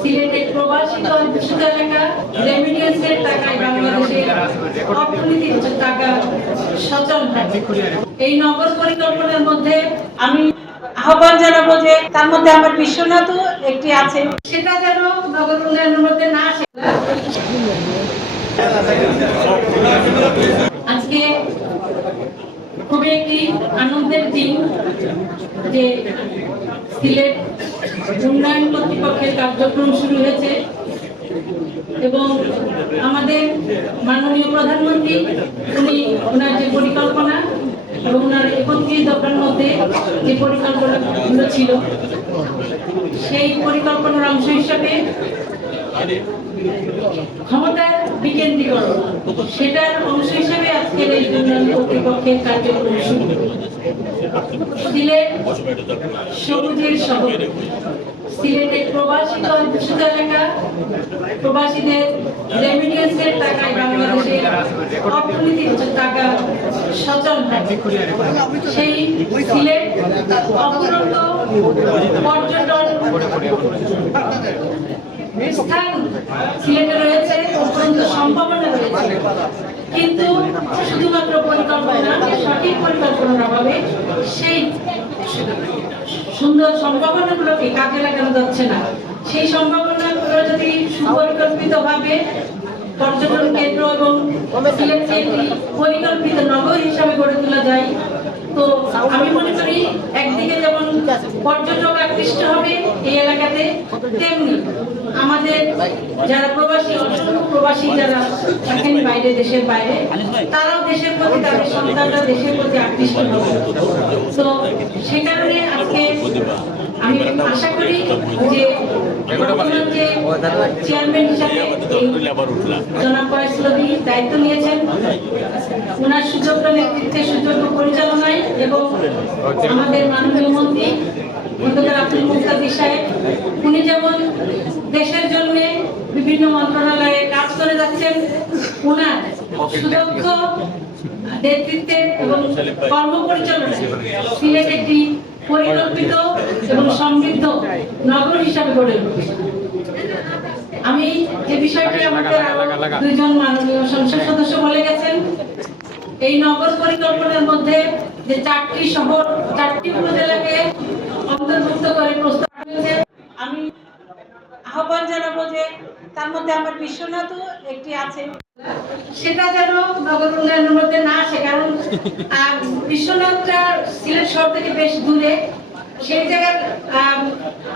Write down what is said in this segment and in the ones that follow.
সিলেটের প্রবাসী অধ্যুষিত এলাকা রেমিডিয়েন্সের টাকায় বাংলাদেশের অর্থনীতির টাকা সচল হয়। এই নগর পরিকল্পনার মধ্যে আমি আহ্বান জানাবো যে তার মধ্যে আমার বিশ্বনাথও একটি আছে, সেটা যেন নগর উন্নয়নের মধ্যে না আসে। আজকে খুবই একটি আনন্দের দিন যে সিলেট উন্নয়ন কর্তৃপক্ষের কার্যক্রম শুরু হয়েছে এবং আমাদের মাননীয় প্রধানমন্ত্রী উনি ওনার যে পরিকল্পনা এবং ওনার 31 দফার মধ্যে যে পরিকল্পনাগুলো ছিল সেই পরিকল্পনার অংশ হিসাবে ক্ষমতার বিকেন্দ্রীকরণ, সেটার অংশ হিসেবে আজকের এই উন্নয়ন কর্তৃপক্ষের কার্যক্রম শুরু। সিলেট সবুজের শহর, সিলেটের প্রবাসী অধ্যুষিত এলাকা প্রবাসীদের রেমিডিয়েন্সের টাকায় বাংলাদেশের অর্থনীতির টাকা সচল হয়। সেই সিলেট অপরন্ত পর্যটন স্থান সিলেটে রয়েছে, অত্যন্ত সম্ভাবনা রয়েছে, কিন্তু শুধুমাত্র পরিকল্পনা, সঠিক পরিকল্পনার অভাবে সেই সুন্দর সম্ভাবনাগুলোকে কাজে লাগানো যাচ্ছে না। সেই সম্ভাবনাগুলো যদি সুপরিকল্পিতভাবে পর্যটন কেন্দ্র এবং সিলেটকে একটি পরিকল্পিত নগর হিসাবে গড়ে তোলা যায়, তো আমি মনে করি একদিকে যেমন পর্যটক আকৃষ্ট হবে এই এলাকাতে, তেমনি আমাদের যারা প্রবাসী, অসংখ্য প্রবাসী যারা থাকেন বাইরে, দেশের বাইরে, তারাও দেশের প্রতি, তাদের সন্তানরা দেশের প্রতি আকৃষ্ট হবে। তো সে কারণে আজকে আমি আশা করি যে চেয়ারম্যান হিসাবে জনাব ফয়েজ লবি দায়িত্ব নিয়েছেন, ওনার সুযোগ্য নেতৃত্বে, সুযোগ্য পরিচালনায় এবং আমাদের মাননীয় মন্ত্রী খন্দকার আব্দুল মুক্তাদির সাহেব, উনি যেমন দেশের জন্য বিভিন্ন মন্ত্রণালয়ে কাজ করে যাচ্ছেন, ওনার সুদক্ষ নেতৃত্বে এবং কর্মপরিচালনায় সিলেট একটি পরিকল্পিত এবং সমৃদ্ধ নগর হিসাবে গড়ে উঠবে। আমি যে বিষয়টি আমাদের দুইজন মাননীয় সংসদ সদস্য বলে গেছেন, এই নগর পরিকল্পনার মধ্যে যে 4টি শহর, 4টি উপজেলাকে অন্তর্ভুক্ত করে প্রস্তাব হয়েছে, আমি আহ্বান জানাবো যে তার মধ্যে আমার বিশ্বনাথও একটি আছে, সেটা যেন নগর উন্নয়নের মধ্যে না আসে। কারণ বিশ্বনাথটা সিলেট শহর থেকে বেশ দূরে, সেই জায়গায়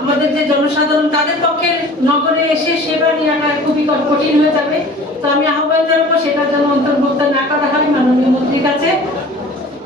আমাদের যে জনসাধারণ, তাদের পক্ষে নগরে এসে সেবা নেওয়াটা খুবই কঠিন হয়ে যাবে। তো আমি আহ্বান জানাবো সেটার জন্য অন্তর্ভুক্ত না করা